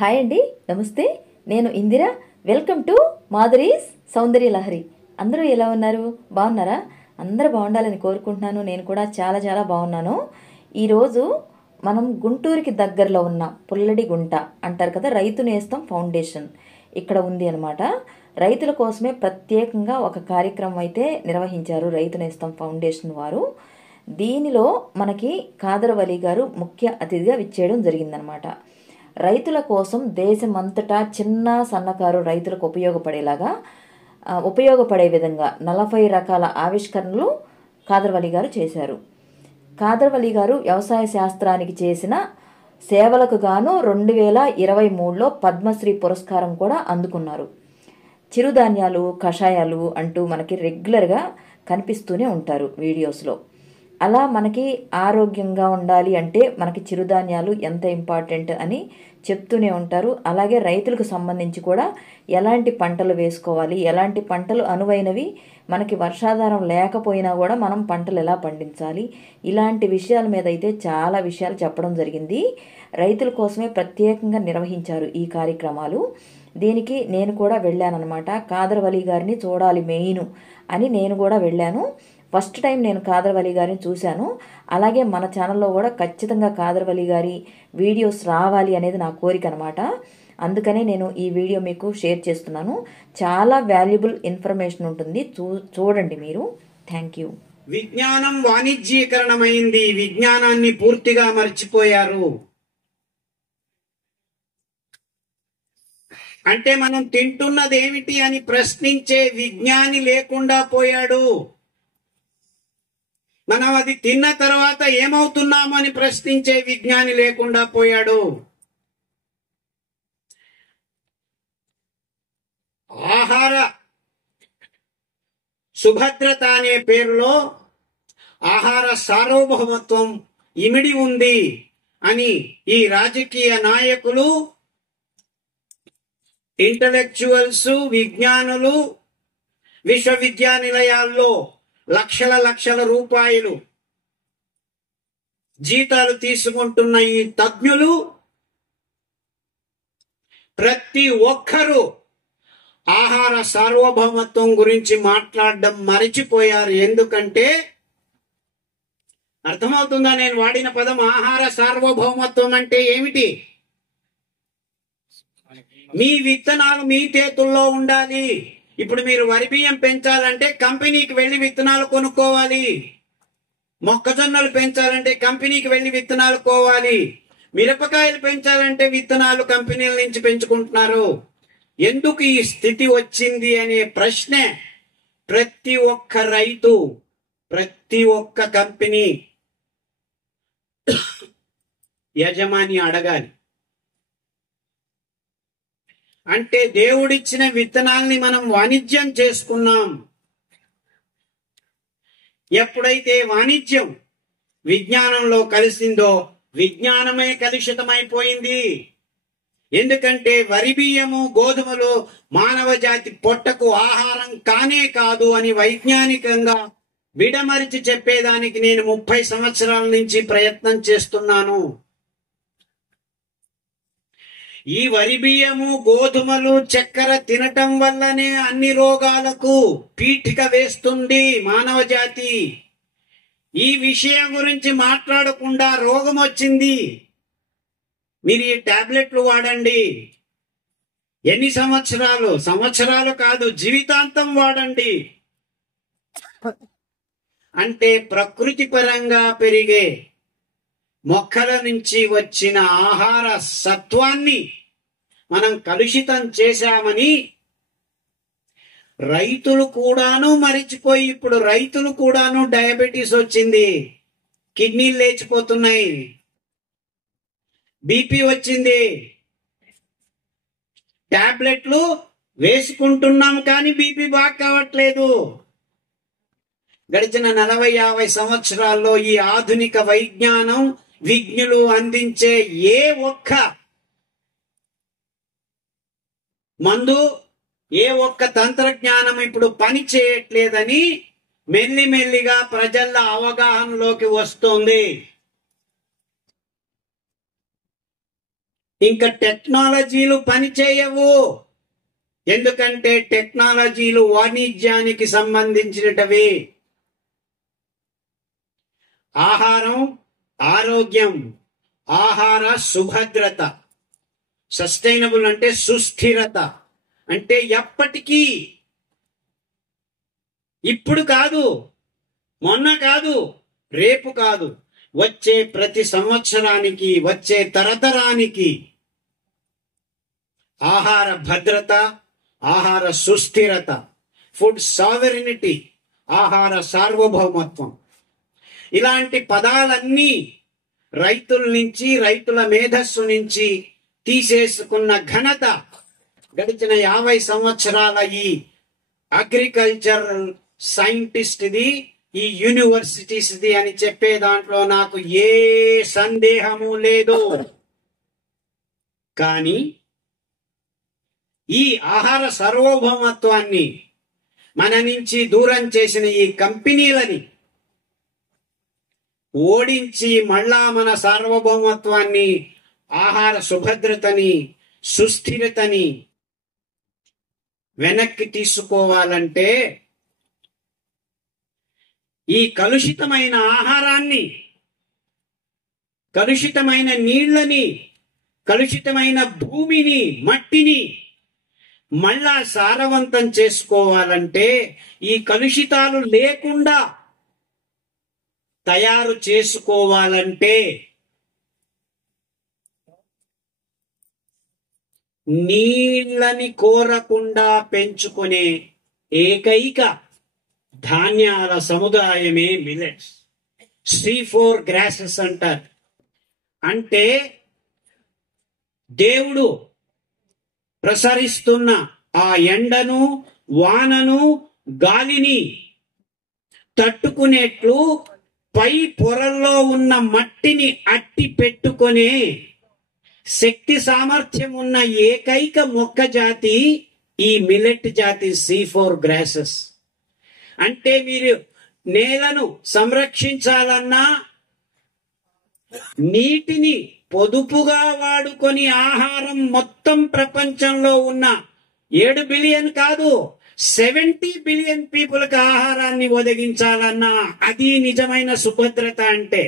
Hi అండి, నమస్తే. నేను ఇందిర. వెల్కమ్ టు మాధురీస్ సౌందర్య లహరి. అందరూ ఎలా ఉన్నారు? బాగున్నారా? అందరూ బాగుండాలని కోరుకుంటున్నాను. నేను కూడా చాలా చాలా బాగున్నాను. ఈరోజు మనం గుంటూరుకి దగ్గరలో ఉన్న పుల్లడి గుంట అంటారు కదా, రైతు నేస్తం ఫౌండేషన్ ఇక్కడ ఉంది అనమాట. రైతుల కోసమే ప్రత్యేకంగా ఒక కార్యక్రమం అయితే నిర్వహించారు రైతు నేస్తం ఫౌండేషన్ వారు. దీనిలో మనకి ఖాదర్ వలీ గారు ముఖ్య అతిథిగా విచ్చేయడం జరిగిందనమాట. రైతుల కోసం దేశమంతటా చిన్న సన్నకారు రైతులకు ఉపయోగపడే విధంగా 40 రకాల ఆవిష్కరణలు ఖాదర్ వలీ గారు చేశారు. ఖాదర్ వలీ గారు వ్యవసాయ శాస్త్రానికి చేసిన సేవలకు గాను 2023లో పద్మశ్రీ పురస్కారం కూడా అందుకున్నారు. చిరుధాన్యాలు, కషాయాలు అంటూ మనకి రెగ్యులర్గా కనిపిస్తూనే ఉంటారు వీడియోస్లో. అలా మనకి ఆరోగ్యంగా ఉండాలి అంటే మనకి చిరుధాన్యాలు ఎంత ఇంపార్టెంట్ అని చెప్తూనే ఉంటారు. అలాగే రైతులకు సంబంధించి కూడా ఎలాంటి పంటలు వేసుకోవాలి, ఎలాంటి పంటలు అనువైనవి, మనకి వర్షాధారం లేకపోయినా కూడా మనం పంటలు ఎలా పండించాలి, ఇలాంటి విషయాల మీద అయితే చాలా విషయాలు చెప్పడం జరిగింది. రైతుల కోసమే ప్రత్యేకంగా నిర్వహించారు ఈ కార్యక్రమాలు. దీనికి నేను కూడా వెళ్ళానన్నమాట. ఖాదర్ వలీ గారిని చూడాలి మెయిన్ అని నేను కూడా వెళ్ళాను. ఫస్ట్ టైం నేను ఖాదర్ వలీ గారిని చూశాను. అలాగే మన ఛానల్లో కూడా ఖచ్చితంగా ఖాదర్ వలీ గారి వీడియోస్ రావాలి అనేది నా కోరిక అనమాట. అందుకనే నేను ఈ వీడియో మీకు షేర్ చేస్తున్నాను. చాలా వాల్యుబుల్ ఇన్ఫర్మేషన్ ఉంటుంది, చూడండి మీరు. Thank you. విజ్ఞానం వాణిజ్యీకరణమైంది. విజ్ఞానాన్ని పూర్తిగా మర్చిపోయారు. అంటే మనం తింటున్నది ఏమిటి అని ప్రశ్నించే విజ్ఞాని లేకుండా పోయాడు. మనం అది తిన్న తర్వాత ఏమవుతున్నామని ప్రశ్నించే విజ్ఞాని లేకుండా పోయాడు. ఆహార సుభద్రత అనే పేరులో ఆహార సార్వభౌమత్వం ఇమిడి ఉంది అని ఈ రాజకీయ నాయకులు, ఇంటలెక్చువల్స్, విజ్ఞానులు విశ్వవిద్యానిలయాల్లో లక్షల రూపాయలు జీతాలు తీసుకుంటున్న ఈ తజ్ఞులు ప్రతి ఒక్కరూ ఆహార సార్వభౌమత్వం గురించి మాట్లాడడం మరచిపోయారు. ఎందుకంటే అర్థమవుతుందా నేను వాడిన పదం? ఆహార సార్వభౌమత్వం అంటే ఏమిటి? మీ విత్తనాలు మీ చేతుల్లో ఉండాలి. ఇప్పుడు మీరు వరి బియ్యం పెంచాలంటే కంపెనీకి వెళ్లి విత్తనాలు కొనుక్కోవాలి. మొక్కజొన్నలు పెంచాలంటే కంపెనీకి వెళ్లి విత్తనాలు కోవాలి. మిరపకాయలు పెంచాలంటే విత్తనాలు కంపెనీల నుంచి పెంచుకుంటున్నారు. ఎందుకు ఈ స్థితి వచ్చింది అనే ప్రశ్నే ప్రతి ఒక్క రైతు, ప్రతి ఒక్క కంపెనీ యజమాని అడగాలి. అంటే దేవుడిచ్చిన విత్తనాల్ని మనం వాణిజ్యం చేసుకున్నాం. ఎప్పుడైతే వాణిజ్యం విజ్ఞానంలో కలిసిందో విజ్ఞానమే కలుషితమైపోయింది. ఎందుకంటే వరి బియ్యము, గోధుమలు మానవ జాతి పొట్టకు ఆహారం కానే కాదు అని వైజ్ఞానికంగా విడమరిచి చెప్పేదానికి నేను 30 సంవత్సరాల నుంచి ప్రయత్నం చేస్తున్నాను. ఈ వరి బియ్యము, గోధుమలు, చక్కెర తినటం వల్లనే అన్ని రోగాలకు పీఠిక వేస్తుంది మానవ జాతి. ఈ విషయం గురించి మాట్లాడకుండా రోగం వచ్చింది. మీరు ఈ టాబ్లెట్లు వాడండి. ఎన్ని సంవత్సరాలు కాదు, జీవితాంతం వాడండి. అంటే ప్రకృతి పరంగా పెరిగే మొక్కల నుంచి వచ్చిన ఆహార సత్వాన్ని మనం కలుషితం చేశామని రైతులు కూడాను మరిచిపోయి, ఇప్పుడు రైతులు కూడాను డయాబెటీస్ వచ్చింది, కిడ్నీలు లేచిపోతున్నాయి, బీపీ వచ్చింది. టాబ్లెట్లు వేసుకుంటున్నాం కానీ బీపీ బాగా కావట్లేదు. గడిచిన 40-50 సంవత్సరాల్లో ఈ ఆధునిక వైజ్ఞానం, విజ్ఞులు అందించే ఏ ఒక్క మందు, ఏ ఒక్క తంత్రజ్ఞానం ఇప్పుడు పని చేయట్లేదని మెల్లిమెల్లిగా ప్రజల అవగాహనలోకి వస్తోంది. ఇంకా టెక్నాలజీలు పనిచేయవు. ఎందుకంటే టెక్నాలజీలు వాణిజ్యానికి సంబంధించినవి. ఆహారం, ఆరోగ్యం, ఆహార సుభద్రత, సస్టైనబుల్ అంటే సుస్థిరత, అంటే ఎప్పటికీ, ఇప్పుడు కాదు, మొన్న కాదు, రేపు కాదు, వచ్చే ప్రతి సంవత్సరానికి, వచ్చే తరతరానికి ఆహార భద్రత, ఆహార సుస్థిరత, ఫుడ్ సావెరినిటీ, ఆహార సార్వభౌమత్వం, ఇలాంటి పదాలన్నీ రైతుల నుంచి, రైతుల మేధస్సు నుంచి తీసేసుకున్న ఘనత గడిచిన 50 సంవత్సరాల ఈ అగ్రికల్చరల్ సైంటిస్ట్ది, ఈ యూనివర్సిటీస్ది అని చెప్పే దాంట్లో నాకు ఏ సందేహము లేదు. కానీ ఈ ఆహార సార్వభౌమత్వాన్ని మన నుంచి దూరం చేసిన ఈ కంపెనీలని ఓడించి మళ్ళా మన సార్వభౌమత్వాన్ని, ఆహార సుభద్రతని, సుస్థిరతని వెనక్కి తీసుకోవాలంటే ఈ కలుషితమైన ఆహారాన్ని, కలుషితమైన నీళ్లని, కలుషితమైన భూమిని, మట్టిని మళ్ళా సారవంతం చేసుకోవాలంటే, ఈ కలుషితాలు లేకుండా తయారు చేసుకోవాలంటే నీళ్ళని కోరకుండా పెంచుకునే ఏకైక ధాన్యాల సముదాయమే మిల్లెట్స్. C4 గ్రాసెస్ అంటారు. అంటే దేవుడు ప్రసరిస్తున్న ఆ ఎండను, వానను, గాలిని తట్టుకునేట్లు పై పొరల్లో ఉన్న మట్టిని అట్టి పెట్టుకునే శక్తి సామర్థ్యం ఉన్న ఏకైక మొక్క జాతి ఈ మిల్లెట్ జాతి C4 గ్రాసెస్. అంటే మీరు నేలను సంరక్షించాలన్నా, నీటిని పొదుపుగా వాడుకొని ఆహారం మొత్తం ప్రపంచంలో ఉన్న 7 బిలియన్ కాదు, 70 బిలియన్ పీపుల్కి ఆహారాన్ని ఒదగించాలన్నా అది నిజమైన సుభద్రత. అంటే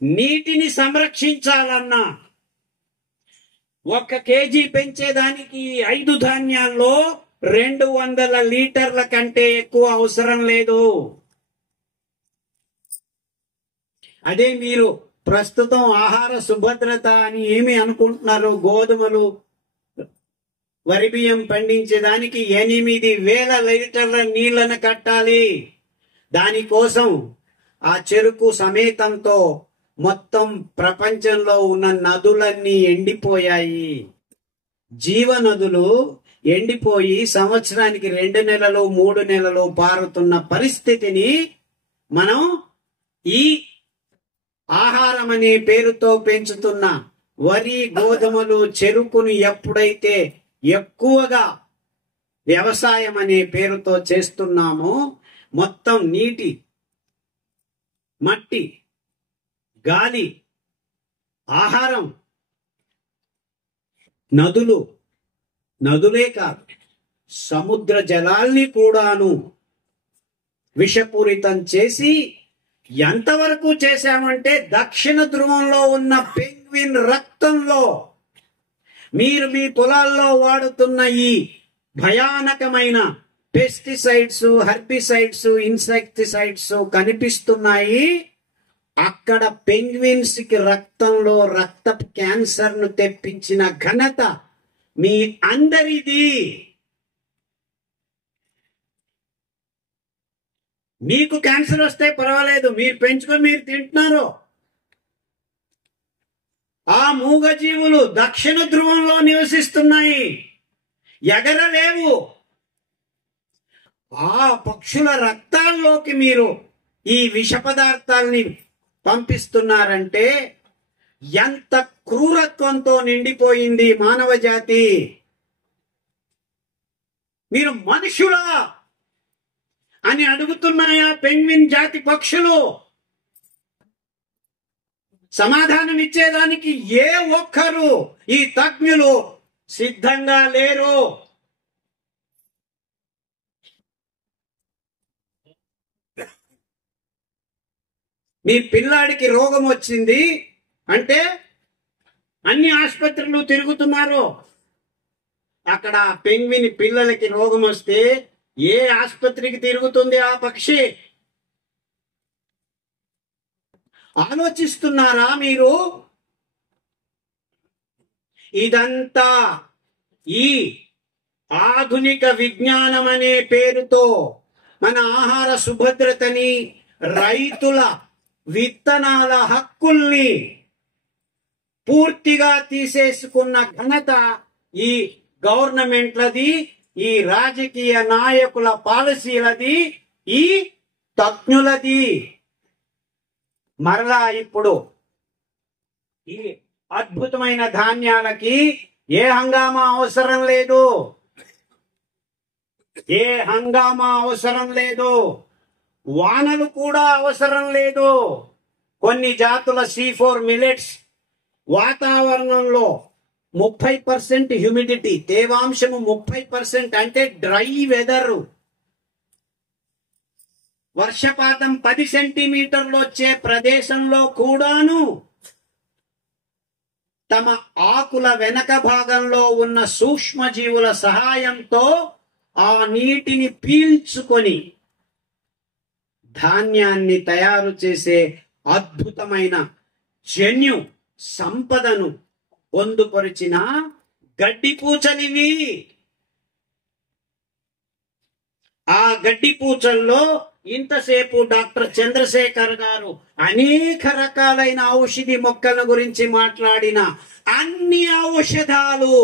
నీటిని సంరక్షించాలన్నా 1 కేజీ పెంచేదానికి 5 ధాన్యాల్లో 200 లీటర్ల కంటే ఎక్కువ అవసరం లేదు. అదే మీరు ప్రస్తుతం ఆహార సుభద్రత అని ఏమి అనుకుంటున్నారు? గోధుమలు, వరి బియ్యం పండించేదానికి 8,000 లీటర్ల నీళ్లను కట్టాలి. దానికోసం ఆ చెరుకు సమేతంతో మొత్తం ప్రపంచంలో ఉన్న నదులన్నీ ఎండిపోయాయి. జీవనదులు ఎండిపోయి సంవత్సరానికి 2 నెలలు 3 నెలలు పారుతున్న పరిస్థితిని మనం ఈ ఆహారం అనే పేరుతో పెంచుతున్న వరి, గోధుమలు, చెరుకును ఎప్పుడైతే ఎక్కువగా వ్యవసాయం అనే పేరుతో చేస్తున్నామో మొత్తం నీటి, మట్టి, గాలి, ఆహారం, నదులే కాదు సముద్ర జలాల్ని కూడాను విషపూరితం చేసి, ఎంతవరకు చేశామంటే దక్షిణ ధ్రువంలో ఉన్న పెంగ్విన్ రక్తంలో మీరు మీ పొలాల్లో వాడుతున్న ఈ భయానకమైన పెస్టిసైడ్స్, హెర్బిసైడ్స్, ఇన్సెక్టిసైడ్స్ కనిపిస్తున్నాయి. అక్కడ పెంగ్విన్స్ కి రక్తంలో రక్త క్యాన్సర్ ను తెప్పించిన ఘనత మీ అందరిది. మీకు క్యాన్సర్ వస్తే పర్వాలేదు, మీరు పెంచుకొని మీరు తింటున్నారు. ఆ మూగజీవులు దక్షిణ ధ్రువంలో నివసిస్తున్నాయి, ఎగరలేవు. ఆ పక్షుల రక్తాల్లోకి మీరు ఈ విష పదార్థాలని పంపిస్తున్నారంటే ఎంత క్రూరత్వంతో నిండిపోయింది మానవ జాతి. మీరు మనుషులా అని అడుగుతున్నాయా పెంగ్విన్ జాతి పక్షులు? సమాధానం ఇచ్చేదానికి ఏ ఒక్కరు ఈ తజ్ఞులు సిద్ధంగా లేరు. మీ పిల్లాడికి రోగం వచ్చింది అంటే అన్ని ఆసుపత్రులు తిరుగుతున్నారు. అక్కడ పెంగ్విన్ పిల్లలకి రోగం వస్తే ఏ ఆసుపత్రికి తిరుగుతుంది ఆ పక్షి? ఆలోచిస్తున్నారా మీరు? ఇదంతా ఈ ఆధునిక విజ్ఞానం అనే పేరుతో మన ఆహార సుభద్రతని, రైతుల విత్తనాల హక్కుల్ని పూర్తిగా తీసేసుకున్న ఘనత ఈ గవర్నమెంట్లది, ఈ రాజకీయ నాయకుల పాలసీలది, ఈ తజ్ఞులది. మరలా ఇప్పుడు ఈ అద్భుతమైన ధాన్యాలకి ఏ హంగామా అవసరం లేదు, ఏ హంగామా అవసరం లేదు, వానలు కూడా అవసరం లేదు. కొన్ని జాతుల C4 మిల్లెట్స్ వాతావరణంలో 30% హ్యూమిడిటీ, తేవాంశము 30% అంటే డ్రై వెదర్, వర్షపాతం 10 సెంటీమీటర్లు వచ్చే ప్రదేశంలో కూడాను తమ ఆకుల వెనక భాగంలో ఉన్న సూక్ష్మజీవుల సహాయంతో ఆ నీటిని పీల్చుకొని ధాన్యాన్ని తయారు చేసే అద్భుతమైన జన్యు సంపదను పొందుపరిచిన గడ్డిపూచలివి. ఆ గడ్డిపూచల్లో ఇంతసేపు డాక్టర్ చంద్రశేఖర్ గారు అనేక రకాలైన ఔషధి మొక్కల గురించి మాట్లాడిన అన్ని ఔషధాలు,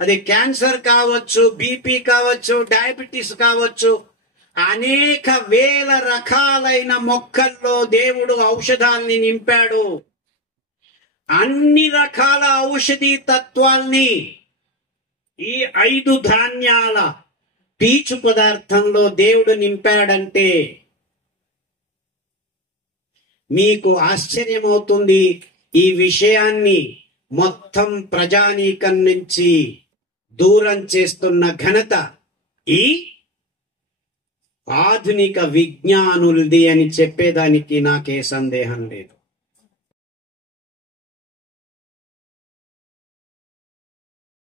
అది క్యాన్సర్ కావచ్చు, బీపీ కావచ్చు, డయాబెటీస్ కావచ్చు, అనేక వేల రకాలైన మొక్కల్లో దేవుడు ఔషధాల్ని నింపాడు. అన్ని రకాల ఔషధి తత్వాల్ని ఈ 5 ధాన్యాల పీచు పదార్థంలో దేవుడు నింపాడంటే మీకు ఆశ్చర్యమవుతుంది. ఈ విషయాన్ని మొత్తం ప్రజానీకం నుంచి దూరం చేస్తున్న ఘనత ఈ ఆధునిక విజ్ఞానులది అని చెప్పేదానికి నాకే సందేహం లేదు.